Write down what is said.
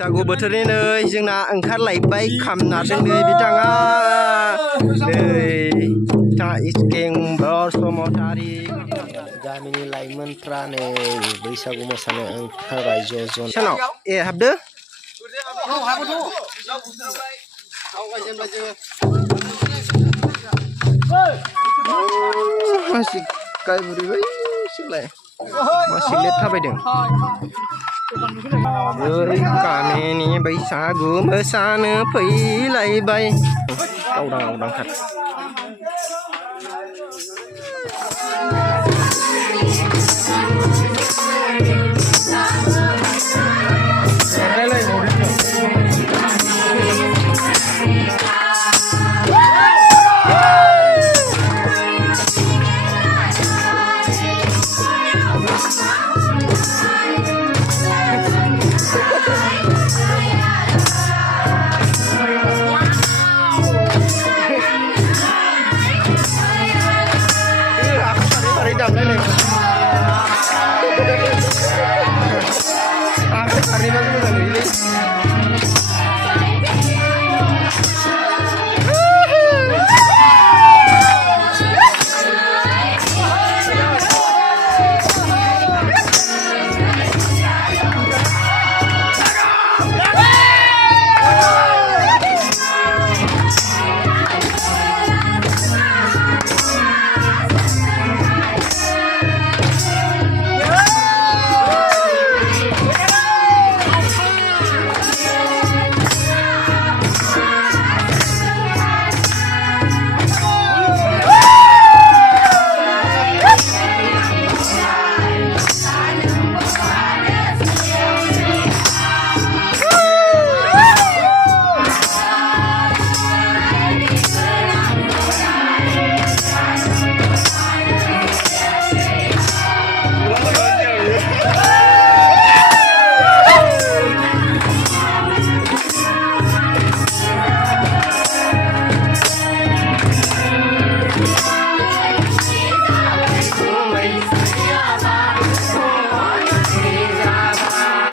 बैसागु बोथोरनि नै जोंना ओंखारलायबाय खामना दोंनो बिथाङा नै बिथाङा इस्कें बसुमतारी गामिनि लाइमोनफ्रा नै बैसागु मोसानो ओंखारबाय ज' ज'। सानाव ए हाबदो masih kayak beribai selai masih lihat थाबायदों kami ini बैसागु मोसानो फैलायबाय गावदां खार Hari ini